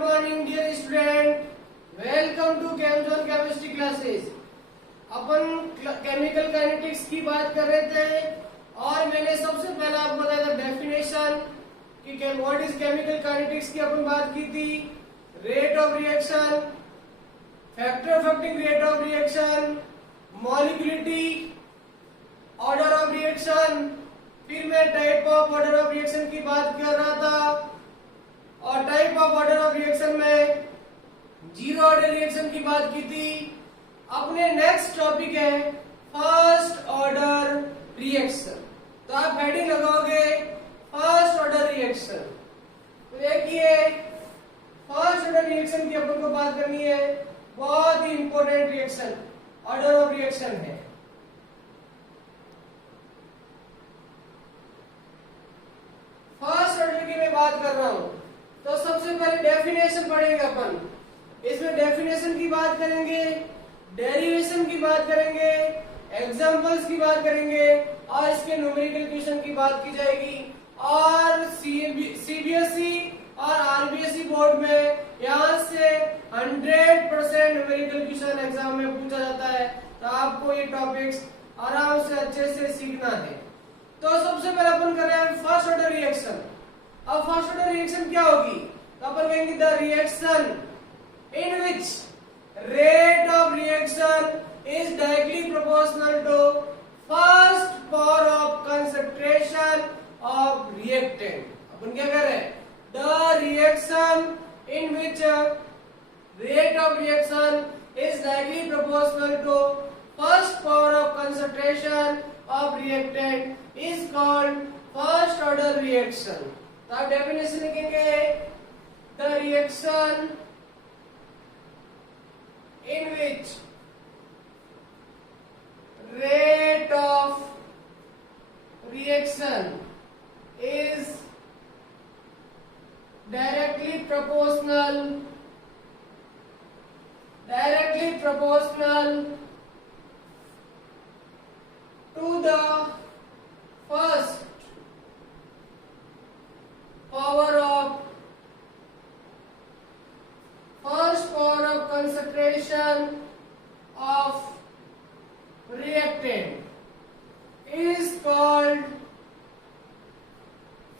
Morning dear student, welcome to Chemzone chemistry classes. अपन chemical kinetics की बात कर रहे थे और मैंने सबसे पहले आपको बताया था डेफिनेशन कि व्हाट इज केमिकल काइनेटिक्स की अपन बात की थी। Rate of reaction, factor affecting rate of reaction, molecularity, order of reaction, फिर मैं type of order of reaction की बात कर रहा था और type of order of reaction में जीरो ऑर्डर रिएक्शन की बात की थी। अपने नेक्स्ट टॉपिक है फर्स्ट ऑर्डर रिएक्शन। तो आप हेडिंग लगाओगे फर्स्ट ऑर्डर रिएक्शन। तो देखिए फर्स्ट ऑर्डर रिएक्शन की अपन को बात करनी है, बहुत ही important reaction order of reaction है। फर्स्ट ऑर्डर की मैं बात कर रहा हूं तो सबसे पहले डेफिनेशन पढ़ेंगे अपन। इसमें डेफिनेशन की बात करेंगे, डेरिवेशन की बात करेंगे, एग्जांपल्स की बात करेंगे और इसके न्यूमेरिकल क्वेश्चन की बात की जाएगी। और सीबीएसई और आरबीएसई बोर्ड में यहाँ से 100% न्यूमेरिकल क्वेश्चन एग्जाम में पूछा जाता है। तो आपको ये टॉपिक्स आराम से अच्छे से सीखना है। तो सबसे पहले अपन कर रहे हैं फर्स्ट ऑर्डर रिएक्शन। अब फर्स्ट ऑर्डर रिएक्शन क्या होगी? तो अपन कहेंगे the reaction in which rate of reaction is directly proportional to first power of concentration of reactant। अपन क्या कर रहे हैं? The reaction in which rate of reaction is directly proportional to first power of concentration of reactant is called first order reaction। तो आप definition लिखेंगे the reaction in which rate of reaction is directly proportional to the first power of concentration of reactant is called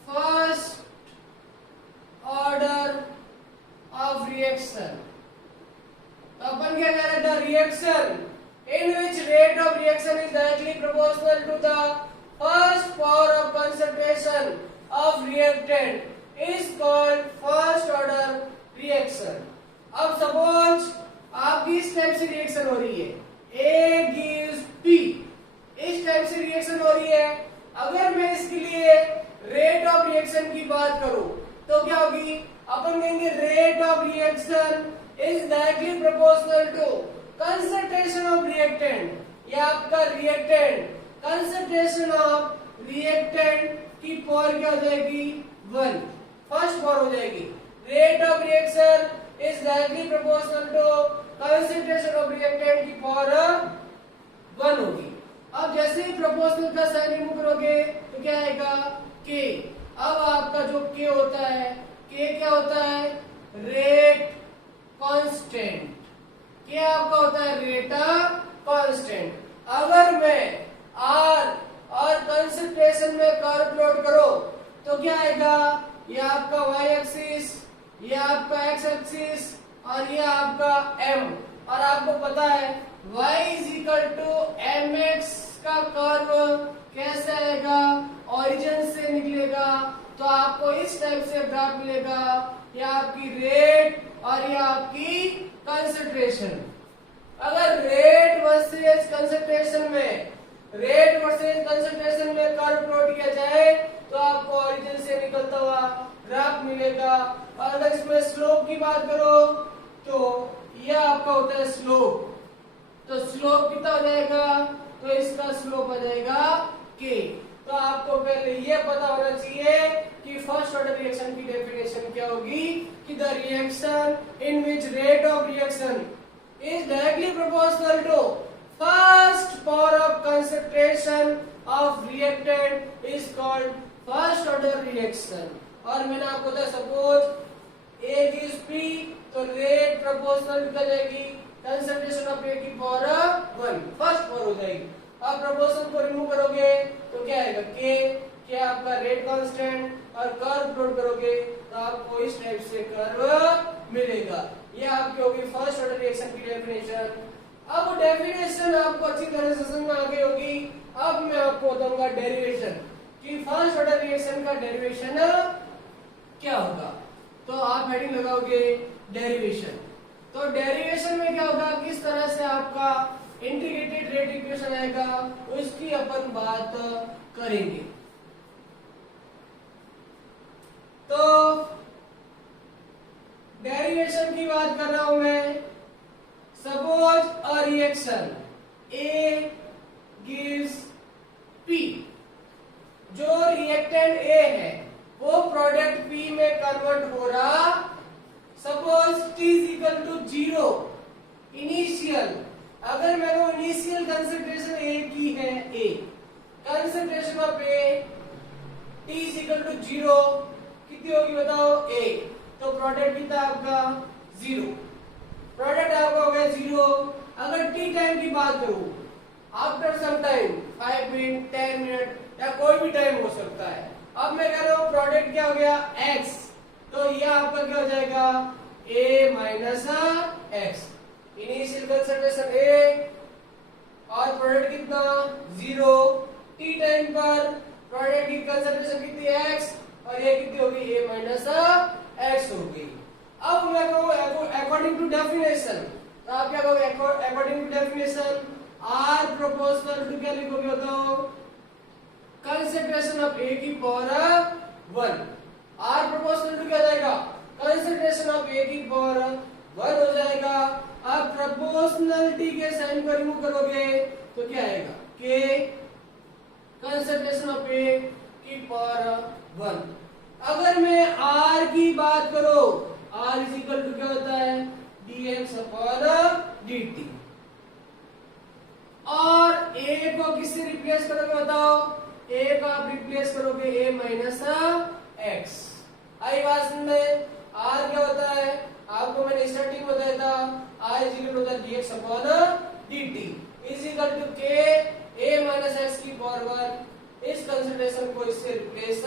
first order of reaction। तो अपन क्या कह रहे हैं? The reaction in which rate of reaction is directly proportional to the first power of concentration of reactant is called first order reaction। अब suppose आपकी इस type से reaction हो रही है, A gives B, इस टाइप से रिएक्शन हो रही है। अगर मैं इसके लिए रेट ऑफ रिएक्शन की बात करूं तो क्या होगी? अपन कहेंगे rate of reaction is directly proportional to concentration of reactant. या आपका रिएक्टेंट कंसंट्रेशन ऑफ रिएक्टेंट की पावर क्या हो जाएगी? 1, फर्स्ट पावर हो जाएगी। Rate of reaction is directly proportional to concentration of reactant की पावर 1 होगी। अब जैसे ही प्रोपोर्शनल का साइन रिमूव करोगे तो क्या आएगा? K। अब आपका जो K होता है, K क्या होता है? Rate constant. K आपका होता है रेट कांस्टेंट। अगर मैं R और कंसंट्रेशन में कर्व प्लॉट करो तो क्या आएगा? ये आपका y एक्सिस, ये आपका x एक्सिस और ये आपका m। और आपको पता है y is equal to mx का कर्व कैसे आएगा? ओरिजिन से निकलेगा। तो आपको इस टाइप से ग्राफ मिलेगा। ये आपकी रेट और ये आपकी कंसंट्रेशन। अगर रेट वर्सेस कंसंट्रेशन में कर्व प्लॉट किया जाए तो आपको ओरिजिन से निकलता हुआ ग्राफ मिलेगा। और अगर इसमें स्लोप की बात करो तो यह आपका होता है स्लोप। तो स्लोप कितना हो जाएगा? तो इसका स्लोप आ जाएगा K। तो आपको पहले यह पता होना चाहिए कि फर्स्ट ऑर्डर रिएक्शन की डेफिनेशन क्या होगी कि the reaction in which rate of reaction is directly proportional to first power of concentration of reactant is called first order reaction. और मैंने आपको बताया सपोज A gives P, तो रेट प्रोपोर्शनल निकल जाएगी कंसंट्रेशन ऑफ A की power 1, first power हो जाएगी। अब प्रोपोर्शन को रिमूव करोगे तो क्या आएगा K आपका रेट कांस्टेंट और कर्व प्लॉट करोगे तो आपको इस टाइप से कर्व मिलेगा। ये आपकी होगी फर्स्ट ऑर्डर रिएक्शन की डेफिनेशन। अब डेफिनेशन आपको अच्छी तरह से समझ में आ गई होगी। अब मैं आपको बताऊंगा डेरिवेशन कि फर्स्ट ऑर्डर रिएक्शन का डेरिवेशन क्या होगा। तो आप हेडिंग लगाओगे डेरिवेशन। तो डेरिवेशन में क्या होगा, किस तरह से आपका इंटीग्रेटेड रेट इक्वेशन आएगा उसकी अपन बात करेंगे। तो डेरिवेशन की बात कर रहा हूं मैं। Suppose a reaction A gives P, जो रिएक्टेंट A है वो प्रोडक्ट P में कन्वर्ट हो रहा। Suppose T is equal to 0 initial, अगर मैंने इनिशियल कंसंट्रेशन A की है, A concentration of A T is equal to 0 कितनी होगी बताओ A, तो प्रोडक्ट कितना आपका 0, प्रोडक्ट आपका हो गया 0। अगर T टाइम की बात करूं, after some time 5 minute 10 minute या कोई भी टाइम हो सकता है। अब मैं कह रहा हूं प्रोडक्ट क्या हो गया x, तो ये आपका क्या हो जाएगा A minus x, initial concentration A और प्रोडक्ट कितना 0। T टाइम पर प्रोडक्ट की कंसंट्रेशन कितनी x और ये कितनी होगी A माइनस एक्स होगी। अब मैं कहूँ अकॉर्डिंग टू डेफिनेशन, तो आप क्या कहोगे according to definition R proportional to क्या लिखोगे बताओ, कंसंट्रेशन ऑफ A की पावर 1। R प्रोपोर्शनल टू क्या जाएगा, कंसंट्रेशन ऑफ A की पावर 1 हो जाएगा। अब प्रोपोर्शनलिटी के साइन को रिमूव करोगे तो क्या आएगा K कंसंट्रेशन ऑफ A की पावर 1। अगर मैं R की बात करो, R इज इक्वल टू क्या होता है dx अपॉन dt, और A को किससे रिप्लेस करोगे बताओ, A को आप रिप्लेस करोगे A माइनस एक्स। आई बात में R क्या होता है, आपको मैंने स्टार्टिंग में बताया था R is equal to dx upon dt is equal to K A minus x की पावर 1। इस कंसंट्रेशन को इससे रिप्लेस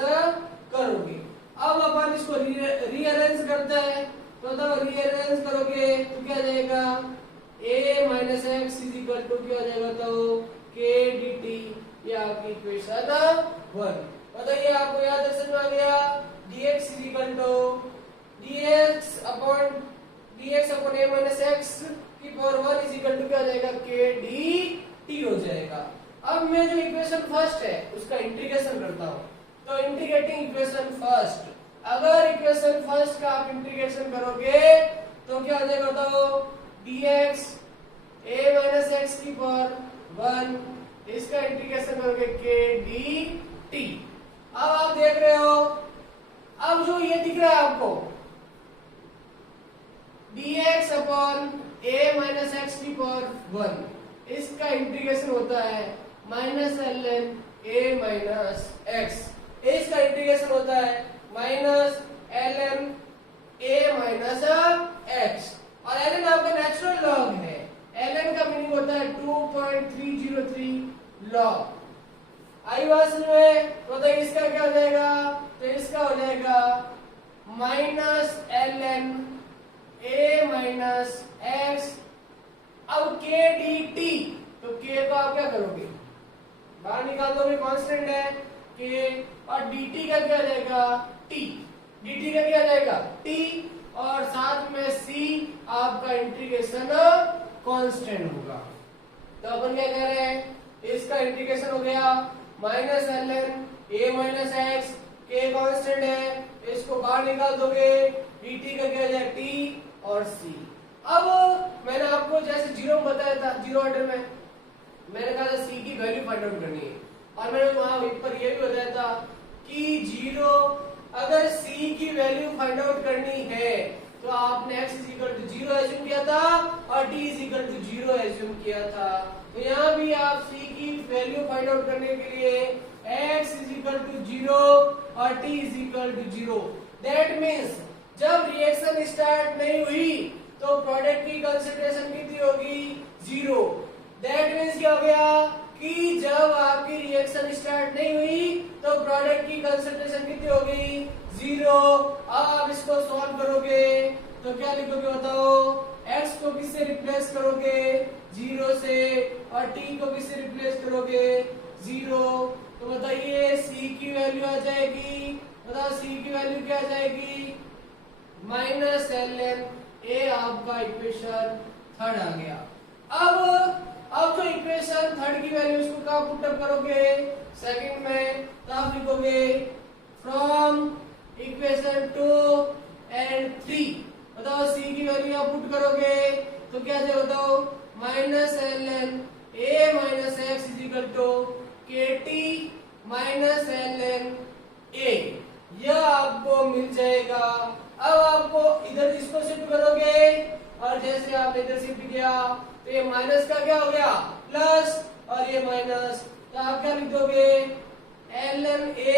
करोगे। अब अपन इसको रीअरेंज करते हैं, तो रीअरेंज करोगे तो क्या जाएगा A minus x is equal to क्या हो जाएगा तो K dt, ये आपकी इक्वेशन 1। बताइए आपको याद है, समझ आ गया dx is equal to dx upon A minus x की पावर 1 इज इक्वल टू क्या हो जाएगा K dt हो जाएगा। अब मैं जो इक्वेशन फर्स्ट है उसका इंटीग्रेशन करता हूं, तो इंटीग्रेटिंग इक्वेशन फर्स्ट, अगर इक्वेशन फर्स्ट का आप इंटीग्रेशन करोगे तो क्या हो जाएगा बताओ dx A माइनस एक्स की पावर 1, इसका इंटीग्रेशन करोगे K dt। अब आप देख रहे हो, अब जो ये दिख रहा है आपको dx upon A minus x की पावर 1, इसका इंटीग्रेशन होता है minus ln A minus x, इसका इंटीग्रेशन होता है minus ln A minus x, और ln आपका नेचुरल लॉग है। ln का मीनिंग होता है 2.303 लॉग। आई बात में तो इसका क्या हो जाएगा, तो इसका हो जाएगा minus ln A minus x. अब K dt, तो K को आप क्या करोगे बाहर निकाल दोगे, कांस्टेंट है K, और dt का क्या जाएगा T, dt का क्या जाएगा T, और साथ में C आपका इंटीग्रेशन कांस्टेंट होगा। तो अपन क्या कह रहे हैं, इसका इंटीग्रेशन हो गया minus ln A minus x, K constant है, इसको बाहर निकाल दोगे, dt का क्या जाएगा T और C। अब मैंने आपको जैसे जीरो में बताया था, जीरो ऑर्डर में मैंने कहा था C की वैल्यू फाइंड आउट करनी है, और मैंने वहां पर यह भी बताया था कि जीरो, अगर C की वैल्यू फाइंड आउट करनी है तो आपने x is equal to 0 assume किया था और t is equal to 0 assume किया था। तो यहाँ भी आप C की वैल्यू फाइंड आउट करने के लिए x इज इक्वल टू 0 और t is equal to 0, that means जब रिएक्शन स्टार्ट नहीं हुई तो प्रोडक्ट की कंसंट्रेशन कितनी होगी, 0। दैट मीन्स क्या हो गया कि जब आपकी रिएक्शन स्टार्ट नहीं हुई तो प्रोडक्ट की कंसंट्रेशन कितनी होगी, 0। अब आप इसको सॉल्व करोगे तो क्या लिखोगे बताओ, x को किससे रिप्लेस करोगे, 0 से, और t को किससे रिप्लेस करोगे, 0। तो बताइए c की वैल्यू आ जाएगी, बताओ c की वैल्यू क्या आ जाएगी, -ln a। आपका इक्वेशन थर्ड आ गया। अब जो इक्वेशन थर्ड की वैल्यू इसको कहाँ पुट अप करोगे, सेकंड में, तो आप लिखोगे फ्रॉम इक्वेशन 2 एंड 3। बताओ c की वैल्यू आप पुट करोगे तो क्या जाए बताओ, -ln a - x kt -ln a, यह आपको मिल जाएगा। अब आपको इधर इसको शिफ्ट करोगे और जैसे आपने इधर शिफ्ट किया तो ये माइनस का क्या हो गया, प्लस, और ये माइनस, तो आप क्या लिख दोगे, ln a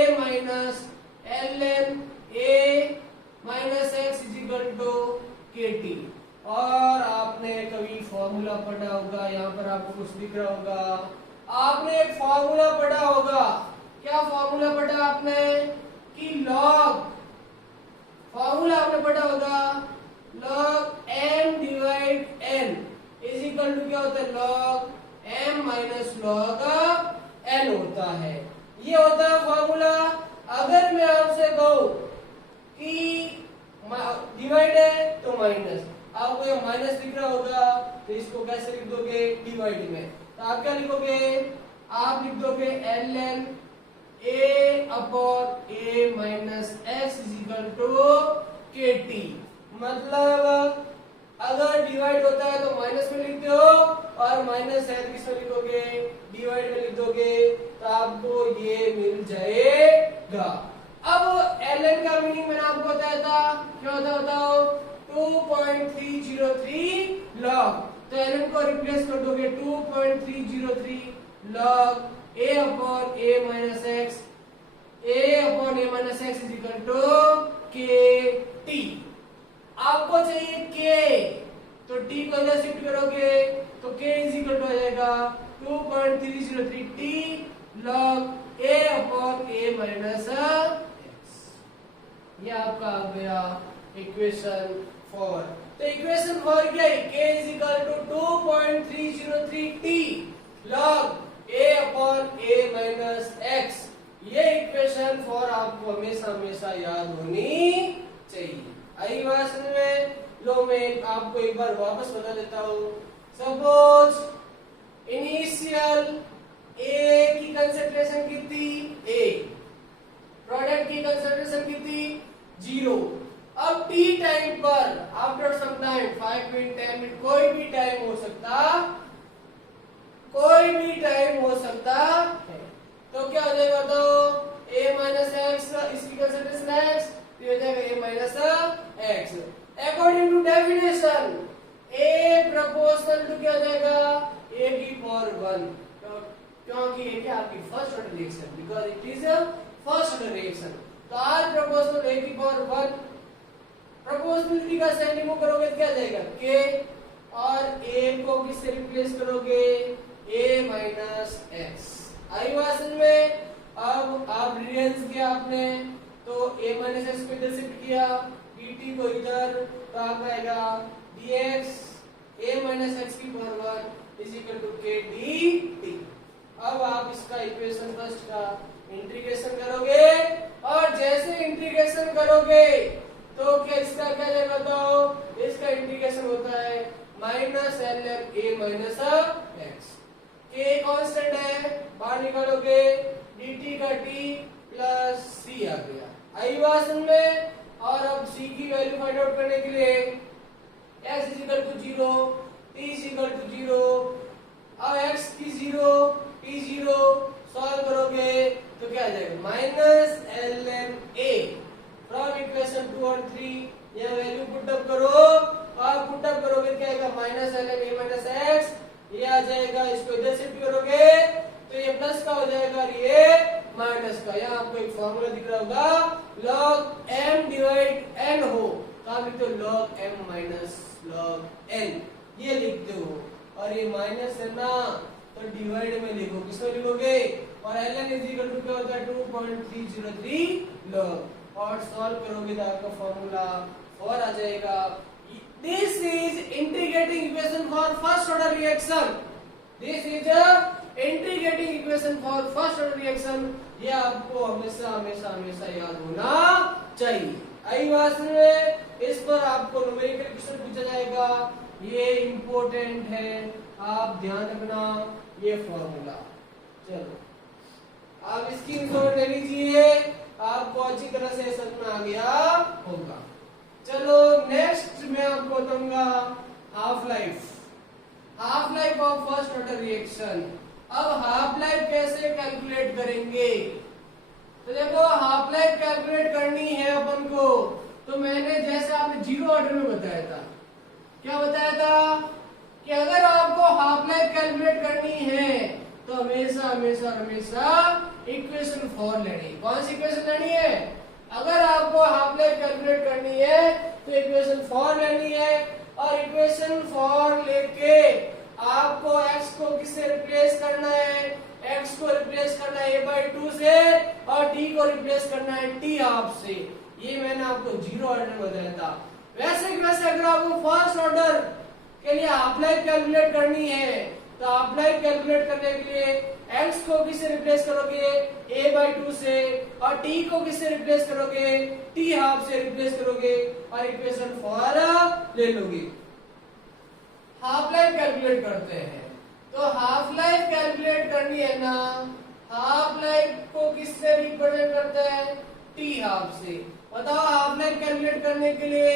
ln a x kt। और आपने कभी फॉर्मूला पढ़ा होगा, यहाँ पर आपको कुछ दिख रहा होगा, आपने एक फॉर्मूला पढ़ा होगा। क्या फॉर्मूला पढ़ा आपने कि लॉग, फॉर्मूला आपने पढ़ा होगा log m divide n is equal to क्या होता है, log m minus log n होता है। ये होता है फॉर्मूला। अगर मैं आपसे कहूं कि डिवाइड है तो माइनस, आपको ये माइनस दिख रहा होगा तो इसको कैसे लिख दोगे, डिवाइड में, तो आप क्या लिखोगे, आप लिख दोगे ln a upon a minus x is equal to kt। मतलब अगर डिवाइड होता है तो माइनस में लिखते हो और माइनस है किस में लिखोगे, डिवाइड में लिख दोगे, तो आपको ये मिल जाएगा। अब ln का मीनिंग मैंने आपको बताया था, क्या होता है बताओ, 2.303 log, तो ln को रिप्लेस कर दोगे 2.303 log a upon a minus x, is equal to kt। आपको चाहिए k, तो t को इधर शिफ्ट करोगे तो k इज इक्वल टू आ जाएगा 2.303 t log a upon a minus x। ये आपका आ गया इक्वेशन 4। तो इक्वेशन 4 क्या है, k is equal to 2.303 t log a upon a minus x। ये इक्वेशन 4 आपको हमेशा हमेशा याद होनी चाहिए। आई बात समझ में, लो मैं आपको एक बार वापस बता देता हूँ। सपोज इनिशियल ए की कंसंट्रेशन कितनी, ए, प्रोडक्ट की कंसंट्रेशन कितनी, 0। अब टी टाइम पर, after some time, 5 minute 10 minute, कोई भी टाइम हो सकता है, तो क्या हो जाएगा, तो a माइनस एक्स, इसकी कंसंट्रेशन x, तो हो जाएगा a minus x. According to definition a proportional to क्या हो जाएगा, a की पावर 1, क्योंकि ये क्या आपकी first order reaction, because it is a first order reaction, तो r प्रोपोर्शनल a की पावर 1। प्रोपोर्शनलिटी का साइन रिमूव करोगे तो क्या जाएगा, k, और a को किससे रिप्लेस करोगे, a माइनस एक्स। आई बात समझ में। अब आप रिलेशंस किया आपने, तो a माइनस एक्स को इधर शिफ्ट किया, dt को इधर, तो आपका आएगा dx a माइनस एक्स की power 1 is equal to k dt। अब आप इसका इक्वेशन फर्स्ट का इंटीग्रेशन करोगे, और जैसे इंटीग्रेशन करोगे तो क्या इसका क्या जाएगा, तो इसका इंटीग्रेशन होता है minus ln a minus x. k constant है, बाहर निकालोगे dt का t प्लस c आ गया। आई बात समझ में। और अब c की वैल्यू फाइंड आउट करने के लिए x is equal to 0, t is equal to 0, अब x की 0, t 0 सॉल्व करोगे तो क्या आ जाएगा, minus ln a from equation 2 और 3, यह वैल्यू पुट अप करो, और पुट अप करोगे क्या आएगा, minus ln a minus x, ये आ जाएगा, इसको इधर शिफ्ट करोगे तो ये प्लस का हो जाएगा और ये माइनस का। यहाँ आपको एक फॉर्मूला दिख रहा होगा, log m डिवाइड n हो तो आप लिखते हो log m minus log n, ये लिखते हो। और ये माइनस है ना, तो डिवाइड में लिखो, किसमें लिखोगे? और ln इज इक्वल टू क्या होता है 2.303 log, और सॉल्व करोगे तो आपका फॉर्मूला 4 आ जाएगा। This is integrating equation for first order reaction, this is integrating equation for first order reaction. ये आपको हमेशा हमेशा हमेशा याद होना चाहिए। आई बात में, इस पर आपको न्यूमेरिकल क्वेश्चन पूछा जाएगा, ये इंपॉर्टेंट है, आप ध्यान रखना ये फॉर्मूला। चलो आप स्क्रीनशॉट ले लीजिए, आपको अच्छी तरह से समझ में आ गया होगा। चलो नेक्स्ट मैं आपको बताऊंगा half life, half life of first order reaction. अब हाफ लाइफ कैसे कैलकुलेट करेंगे? तो देखो हाफ लाइफ कैलकुलेट करनी है अपन को, तो मैंने जैसे आपने जीरो ऑर्डर में बताया था, क्या बताया था कि अगर आपको हाफ लाइफ कैलकुलेट करनी है तो हमेशा हमेशा हमेशा इक्वेशन 4 लेनी। कौन सी इक्वेशन लेनी है? अगर आपको हाफ लाइफ कैलकुलेट करनी है तो इक्वेशन 4 लेनी है, और इक्वेशन 4 लेके आपको x को किससे रिप्लेस करना है? x को रिप्लेस करना है a/2 से, और t को रिप्लेस करना है t हाफ से। ये मैंने आपको जीरो ऑर्डर में बताया था। वैसे कि वैसे अगर आपको फर्स्ट ऑर्डर के लिए हाफ लाइफ कैलकुलेट करनी है, तो हाफ लाइफ कैलकुलेट करने के लिए x को किससे रिप्लेस करोगे? a/2 से, और t को किससे रिप्लेस करोगे? t हाफ से रिप्लेस करोगे, और इक्वेशन 4 ले लोगे। हाफ लाइफ कैलकुलेट करते हैं, तो हाफ लाइफ कैलकुलेट करनी है ना, हाफ लाइफ को किससे रिप्रेजेंट करते हैं? t हाफ से। बताओ हाफ लाइफ कैलकुलेट करने के लिए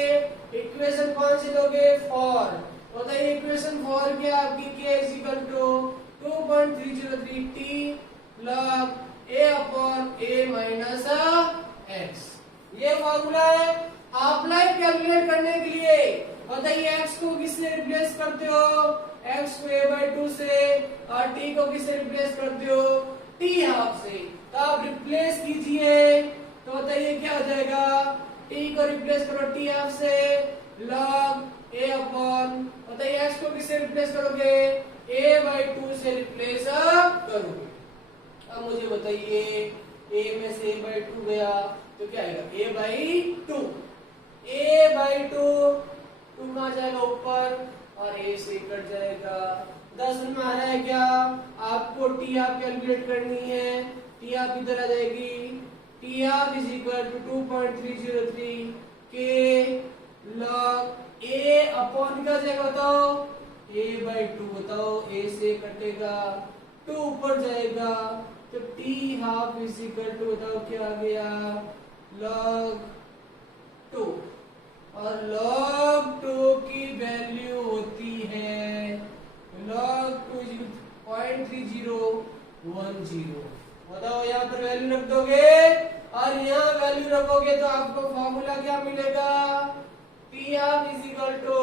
इक्वेशन कौन सी लोगे? 4। बताइए इक्वेशन 4 क्या आपकी? k is equal to 2.303 t log a/a minus x, ये फॉर्मूला है हाफ लाइफ कैलकुलेट करने के लिए। बताइए x को किससे रिप्लेस करते हो? x को a/2 से, और t को किससे रिप्लेस करते हो? t हाफ से। तो आप रिप्लेस कीजिए, तो बताइए क्या हो जाएगा? t को रिप्लेस करो t हाफ से, log a अपॉन, बताइए x को किससे रिप्लेस करोगे? a/2 से रिप्लेस करोगे। अब मुझे बताइए a में से a/2 गया तो क्या आएगा? a/2, a/2 2 कहाँ जाएगा? ऊपर, और a से कट जाएगा। 10 में आ रहा है क्या? आपको टी हाफ कैलकुलेट करनी है, टी हाफ इधर आ जाएगी, t half is equal to 2.303 k log a upon क्या जाएगा बताओ? a/2। बताओ a से कटेगा, 2 ऊपर जाएगा, तो t half is equal to बताओ क्या आ गया? log 2, और log 2 की वैल्यू होती है log 2 0.3010। बताओ यहाँ पर वैल्यू रख दोगे, और यहाँ वैल्यू रखोगे तो आपको फॉर्मूला क्या मिलेगा? T half is equal to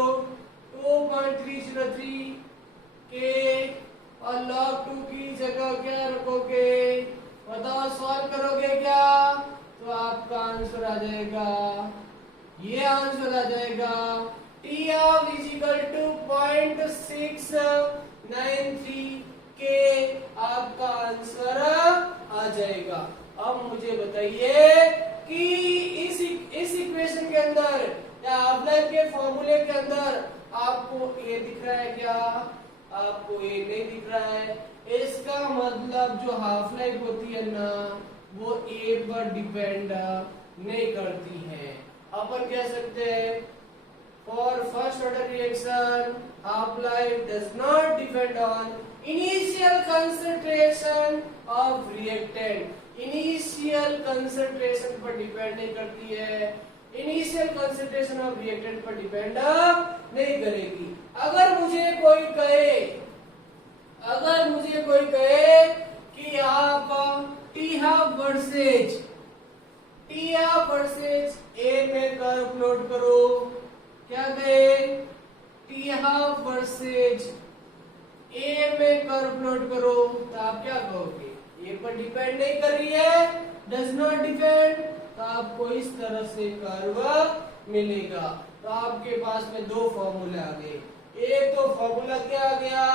2.303 k, और log 2 की जगह क्या रखोगे? बताओ सॉल्व करोगे क्या? तो आपका आंसर आ जाएगा, ये आंसर आ जाएगा t half is equal to 0.693 k, आपका आंसर आ जाएगा। अब मुझे बताइए कि इस इक्वेशन के अंदर या हाफ लाइफ के फॉर्मूले के अंदर आपको a दिख रहा है क्या? आपको a नहीं दिख रहा है। इसका मतलब जो हाफ लाइफ होती है ना, वो a पर डिपेंड नहीं करती है। अपन कह सकते हैं for first order reaction half life does not depend on initial concentration of reactant. Initial concentration पर डिपेंड नहीं करती है, इनिशियल कंसंट्रेशन ऑफ रिएक्टेंट पर डिपेंड नहीं करेगी। अगर मुझे कोई कहे कि आप टी हाफ वर्सेज ए में कर्व प्लॉट करो, क्या कहे? टी हाफ वर्सेज ए में कर्व प्लॉट करो, तो आप क्या कहोगे? ए पर डिपेंड नहीं कर रही है, डज नॉट डिपेंड, तो आपको इस तरह से कर्व मिलेगा। तो आपके पास में दो फॉर्मूले आ गए। एक तो फॉर्मूला क्या आ गया,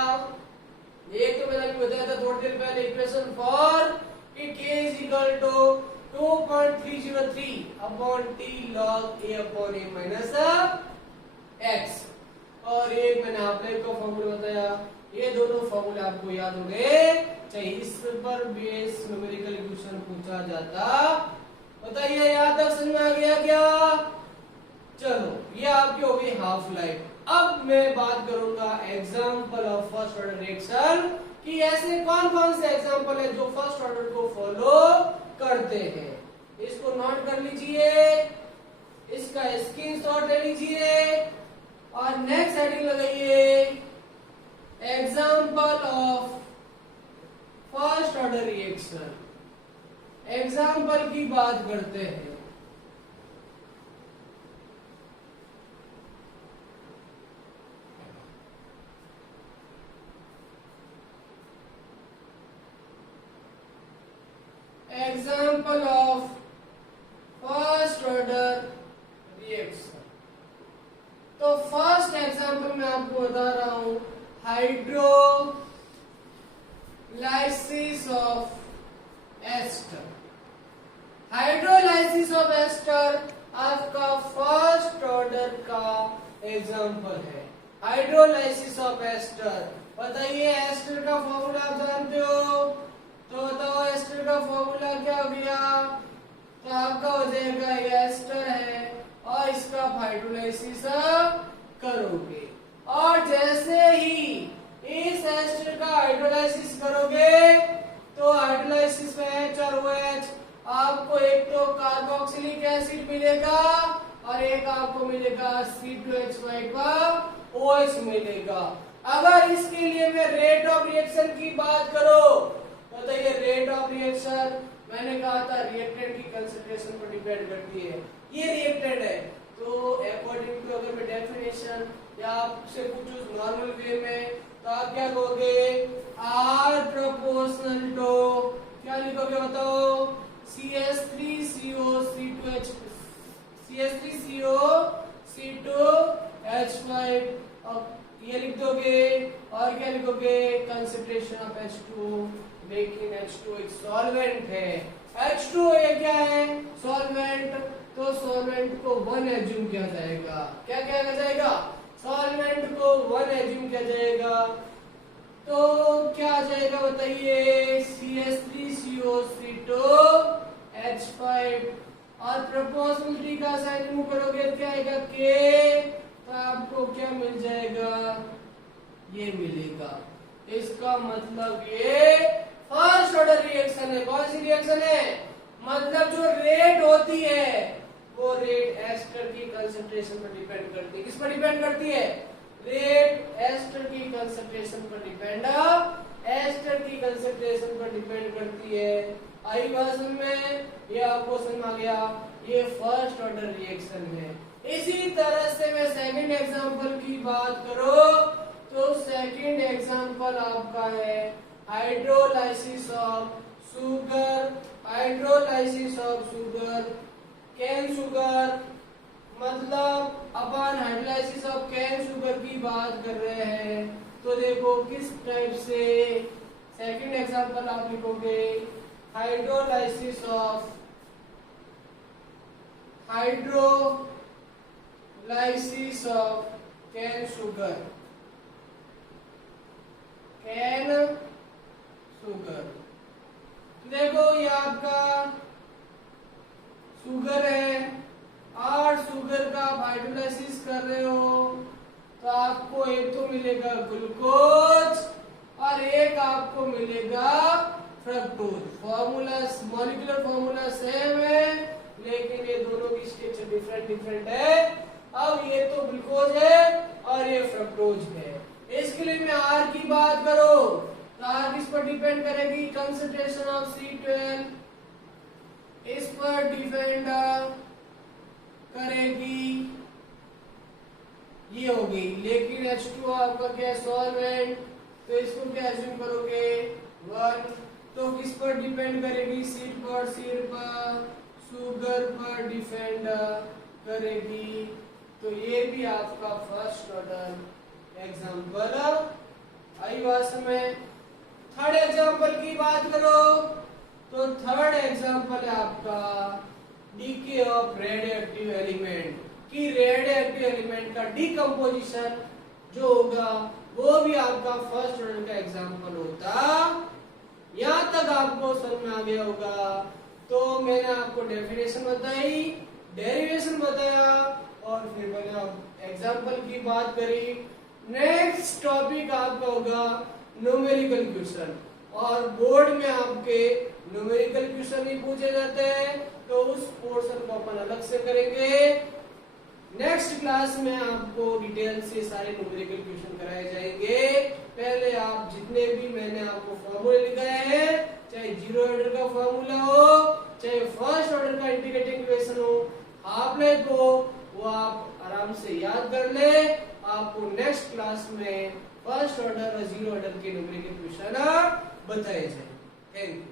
एक तो मैंने आपको बताया था थोड़ी देर पहले, इक्वेशन फॉर कि k is equal to 2.303 upon t log a upon a minus x, और एक मैंने आपने को फॉर्मूला बताया। ये दोनों फॉर्मूले आपको याद होंगे, चाहे इस पर बेस न्यूमेरिकल इक्वेशन पूछा जाता। बताइए याद तक समझ में आ गया क्या? चलो ये आपकी हो गई हाफ लाइफ। अब मैं बात करूंगा example of first order reaction कि ऐसे कौन कौन से एग्जाम्पल है जो फर्स्ट ऑर्डर को फॉलो करते हैं। इसको नोट कर लीजिए, इसका स्क्रीनशॉट ले लीजिए और नेक्स्ट हेडिंग लगाइए, example of first order reaction. Example की बात करते हैं। Example of first order reaction. तो फर्स्ट एग्जाम्पल मैं आपको बता रहा हूं, hydrolysis of ester. Hydrolysis of ester आपका फर्स्ट ऑर्डर का एग्जाम्पल है। हाइड्रोलाइसिस ऑफ एस्टर, बताइए एस्टर का फॉर्मूला आप जानते हो, तो बताओ एस्टर का फॉर्मूला क्या हो गया? तो आपका हो जाएगा ये एस्टर है और इसका हाइड्रोलाइसिस करोगे, और जैसे ही इस एस्टर का हाइड्रोलाइसिस करोगे तो हाइड्रोलाइसिस में H और OH, आपको एक तो कार्बोक्सिलिक एसिड मिलेगा और एक आपको मिलेगा C2H5OH मिलेगा। अगर इसके लिए मैं रेट ऑफ रिएक्शन की बात करो, बताइए रेट ऑफ रिएक्शन, मैंने कहा था रिएक्टेंट की कंसंट्रेशन पर डिपेंड करती है। ये रिएक्टेंट है तो अकॉर्डिंग टू अगर मैं डेफिनेशन या आपसे पूछूं नॉर्मल वे में, तो आप क्या कहोगे? R प्रोपोर्शनल टू क्या लिखोगे बताओ? CH3CO C2H5 ये लिख दोगे, और क्या लिखोगे? कंसंट्रेशन ऑफ H2, लेकिन H2 एक सॉल्वेंट है। H2 ये क्या है? सॉल्वेंट। तो सॉल्वेंट को 1 एज्यूम किया जाएगा। क्या किया जाएगा? सॉल्वेंट को 1 एज्यूम किया जाएगा। तो क्या आ जाएगा बताइए? CH3COC2H5, और प्रोपोर्शनलिटी का साइन रिमूव करोगे क्या आएगा? K, तो आपको क्या मिल जाएगा? ये मिलेगा। इसका मतलब ये फर्स्ट ऑर्डर रिएक्शन है। कौन सी रिएक्शन है? मतलब जो रेट होती है वो रेट एस्टर की कंसंट्रेशन पर डिपेंड करती है। किस पर डिपेंड करती है? रेट एस्टर की कंसंट्रेशन पर डिपेंड, एस्टर की कंसंट्रेशन पर डिपेंड करती है। आई बात समझ में? ये आपको समझ आ गया, ये फर्स्ट ऑर्डर रिएक्शन है। इसी तरह से मैं सेकंड एग्जांपल की बात करो तो सेकंड एग्जांपल आपका है hydrolysis of sugar. Hydrolysis of sugar, cane sugar, मतलब अपन हाइड्रोलाइसिस ऑफ कैन शुगर की बात कर रहे हैं। तो देखो किस टाइप से सेकंड एग्जांपल आप लिखोगे, hydrolysis of cane sugar. Cane sugar, देखो ये आपका शुगर है और शुगर का आप हाइड्रोलाइसिस कर रहे हो तो आपको एक तो मिलेगा ग्लूकोज और एक आपको मिलेगा fructose. Formula molecular formula same है लेकिन ये दोनों की स्ट्रक्चर डिफरेंट है। अब ये तो ग्लूकोज है और ये फ्रक्टोज है। इसके लिए मैं आर की बात करो तो आर किस पर डिपेंड करेगी? कंसंट्रेशन ऑफ C12 इस पर डिपेंड करेगी, ये होगी। लेकिन H2 आपका क्या सॉल्वेंट, तो इसको क्या एज्यूम करोगे? 1। तो किस पर डिपेंड करेगी? सीड पर, शुगर पर डिपेंड करेगी। तो ये भी आपका फर्स्ट ऑर्डर एग्जाम्पल आई बात समझ। थर्ड एग्जाम्पल की बात करो तो थर्ड एग्जाम्पल है आपका डीके ऑफ रेडियोएक्टिव एलिमेंट की रेडियोएक्टिव एलिमेंट का डिकम्पोजिशन जो होगा वो भी आपका फर्स्ट ऑर्डर का एग्जाम्पल होता। यहां तक आपको समझ में आ गया होगा। तो मैंने आपको डेफिनेशन बताई, डेरिवेशन बताया और फिर मैंने एग्जाम्पल की बात करी। नेक्स्ट टॉपिक आपका होगा न्यूमेरिकल क्वेश्चन और बोर्ड में आपके न्यूमेरिकल क्वेश्चन ही पूछे जाते हैं तो उस पोर्शन को अपन अलग से करेंगे। नेक्स्ट क्लास में आपको डिटेल से सारे न्यूमेरिकल क्वेश्चन कराए जाएंगे। पहले आप जितने भी मैंने आपको फॉर्मूले लिखाए हैं, चाहे जीरो ऑर्डर का फॉर्मूला हो, चाहे फर्स्ट ऑर्डर का इंटीग्रेटिंग इक्वेशन हो, आपने को वो आप आराम से याद कर ले। आपको नेक्स्ट क्लास में फर्स्ट ऑर्डर और जीरो ऑर्डर के न्यूमेरिकल क्वेश्चन बताए जाए। Thank you.